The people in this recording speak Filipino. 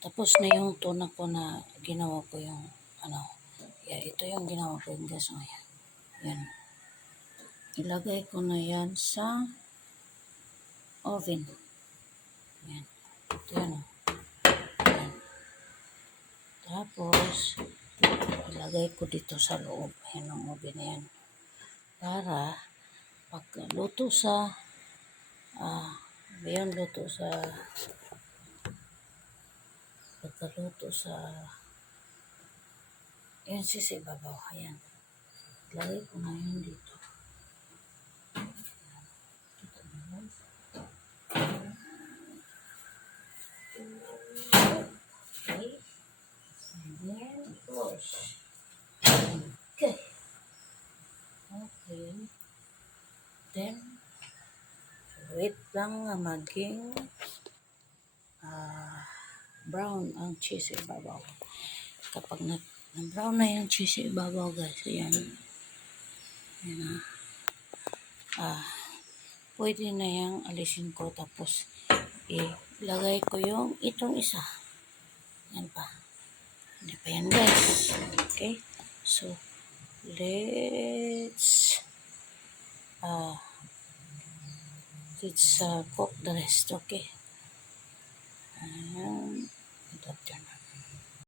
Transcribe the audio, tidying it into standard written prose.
Tapos na yung tuna ko na ginawa ko yung ito yung ginawa ko yung gas ngayon. Yan. Ilagay ko na yan sa oven. Yan. Ito yan. Yan. Tapos, ilagay ko dito sa loob. Yan ang oven na yan. Para pagluto sa yan sisibabaw. Ayan. Lagay ko na yun dito. Okay. And then, close. Okay. Okay. Then, wait lang nga maging brown ang cheese ibabaw. Kapag na-brown na yung cheese ibabaw, guys, ayan. Ayan pwede na yung alisin ko. Tapos, ilagay ko yung itong isa. Yan pa. Hindi pa yan, guys. Okay? So, let's cook the rest. Okay? Ayan.